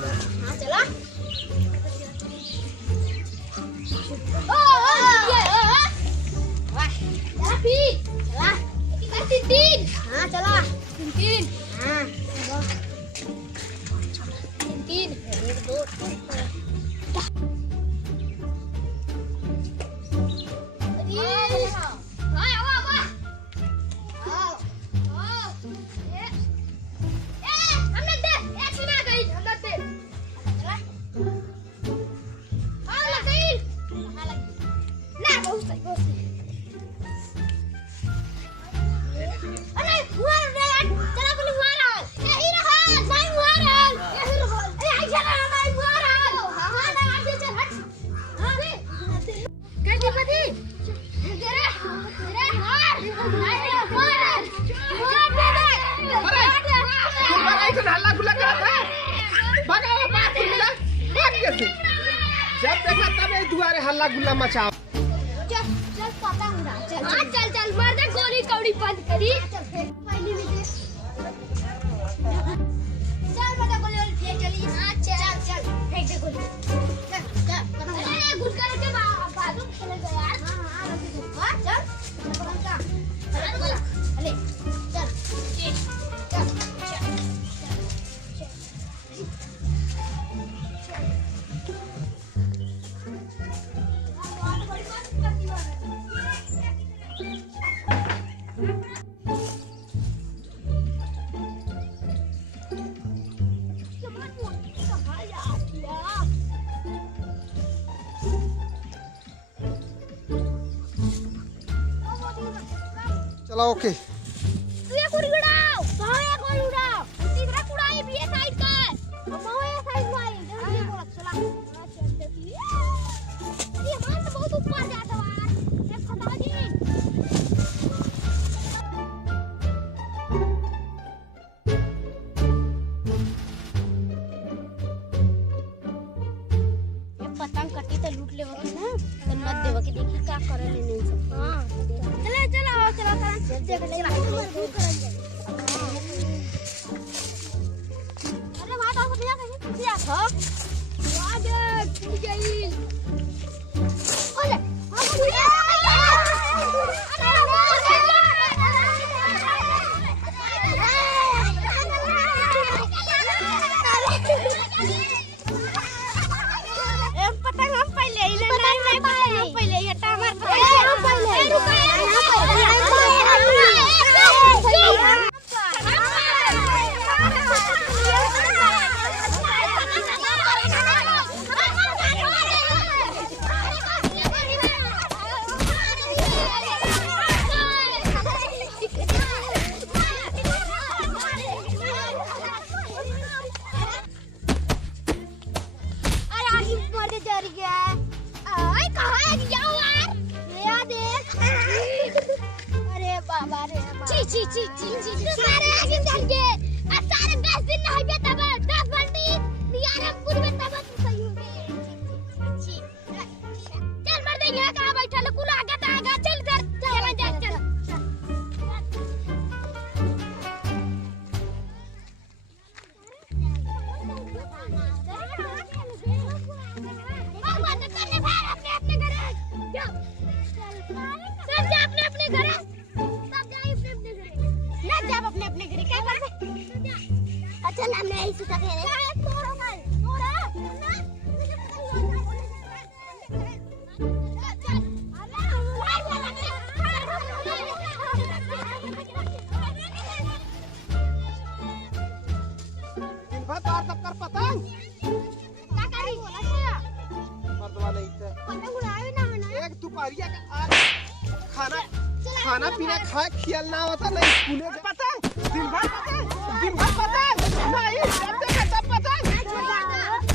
हाँ चला। तीन हाँ चला तीन हाँ तीन एक दो जब देखा तब दुआरे हल्ला गुल्ला मचाओ। चल चल पतंग उड़ा चल चल चल मार दे गोली कौड़ी बंद करी चल पहले भी दे चल बता गोली फेंक चली हां चल चल फेंक दे गोली चल चल अरे गुड करके बाजू खेल गया यार हां चल पतंग का अरे चल चल चला ओके। ये कुड़ी उड़ाओ कहां है कोई उड़ाओ तीसरा कुड़ा ये भी साइड का है अब वो ये साइड में आई जल्दी बोल चला चल देखी ये मान तो बहुत ऊपर जाता है ये खतरा जी ये पतंग कटी तो लूट लेवा के ना तो मत देवा के देखी का करे लेने सब हां चले चला चला चला देख ले अरे बात आप भैया कहीं किया था आगे टूट गई ओले पतंग हम पहले ही नहीं पहले ही हटा मार ची ची ची ची सारे आगे चल के सारे 10 दिन नहीं बेटा 10 बाल्टी यार हम पूरी बेटा बस सही हो गई ची चल मर दे यहां कहां बैठा ले कुल आगे ता आगे चल कर चल चल भगवान करने भाई अपने अपने घर जाओ चल जा अपने अपने घर जब अपने अपने घर क्या कर अच्छा ना मैं ही सुता कह रहे थोड़ा मत थोड़ा बात तब कर पतंग क्या करी बोला क्या मर्दवा नहीं थे पतंग उड़ावे ना होना एक दोपहरिया का खाना खाना पीना खाए खिलना होता नहीं स्कूले पतंग दिन भर पतंग नहीं जब देखा तब पतंग